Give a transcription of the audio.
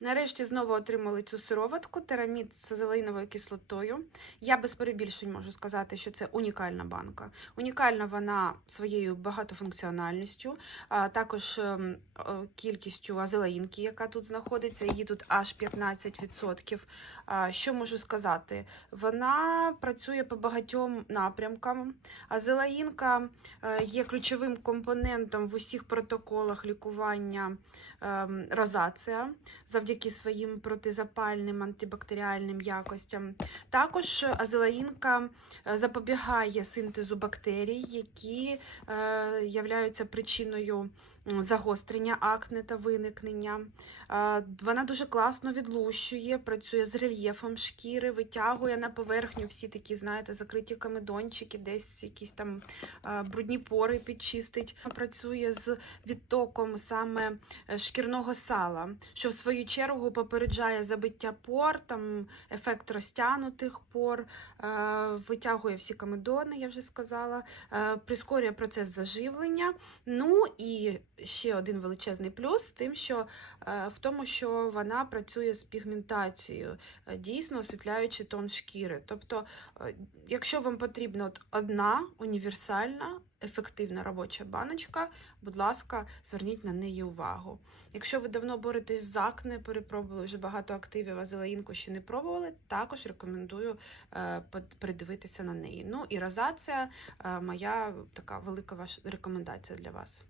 Нарешті знову отримали цю сироватку терамід з азелаїновою кислотою. Я без перебільшень можу сказати, що це унікальна банка. Унікальна вона своєю багатофункціональністю, а також ем, кількістю азелаїнки, яка тут знаходиться. Її тут аж 15%. Що можу сказати? Вона працює по багатьом напрямкам. Азелаїнка е, є ключовим компонентом в усіх протоколах лікування ем, розація завдяки своїм протизапальним антибактеріальним якостям. Також азелаїнка е, запобігає синтезу бактерій, які е, являються причиною загострення акне та виникнення. Е, Вона дуже класно відлущує, працює з рельєфом шкіри, витягує на поверхню всі такі, знаєте, закриті камедончики, десь якісь там брудні пори підчистить. Працює з відтоком саме шкірного сала, що в свою чергу попереджає забиття пор, там ефект розтягнутих пор, е, витягує всі камедони, я вже сказала, е, прискорює процес заживлення. Ну і ще один величезний плюс тим, що е, в тому, що вона працює з пігментацією, дійсно освітляючи тон шкіри. Тобто, якщо вам потрібна от одна універсальна. Ефективна робоча баночка, будь ласка, зверніть на неї увагу. Якщо ви давно боретесь з акне, перепробували вже багато активів, а зелаїнку ще не пробували, також рекомендую е, придивитися на неї. Ну і розація е, моя така велика рекомендація для вас.